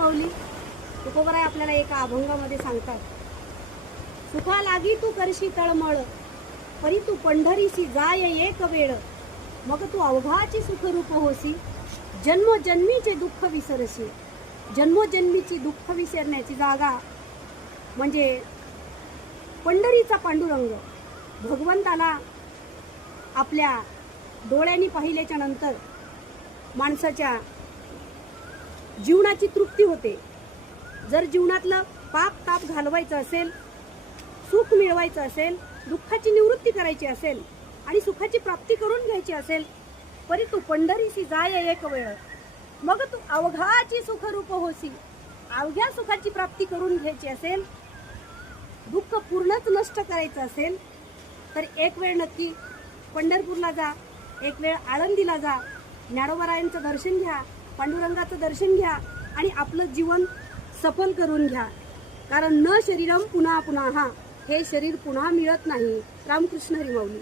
माऊली तुकोबराय आपल्याला एका अभंगामध्ये सांगतात, सुखा लागी तू करशी तळमळ, परी तू पंढरीसी जाय एक वेळ, मग तू अवघाची सुखरूप होसी, जन्मोजन्मीचे दुःख विसरशी. जन्मोजन्मीची दुःख विसरण्याची जागा म्हणजे पंढरीचा पांडुरंग. भगवंताला आपल्या डोळ्यांनी पाहिल्याच्या नंतर माणसाच्या जीवनाची तृप्ती होते. जर जीवनातलं पाप ताप घालवायचं असेल, सुख मिळवायचं असेल, दुःखाची निवृत्ती करायची असेल आणि सुखाची प्राप्ती करून घ्यायची असेल, परी तू पंढरीसी जाय एक वेळ, मग तू अवघाची सुखरूप होसी. अवघ्या सुखाची प्राप्ती करून घ्यायची असेल, दुःख पूर्णच नष्ट करायचं असेल तर एक वेळ नक्की पंढरपूरला जा, एक वेळ आळंदीला जा, ज्ञानोबारायांचं दर्शन घ्या, पांडुरंगाचं दर्शन घ्या आणि आपलं जीवन सफल करून घ्या. कारण न शरीरम पुन्हा पुन्हा, हे शरीर पुन्हा मिळत नाही. रामकृष्ण हरी माऊली.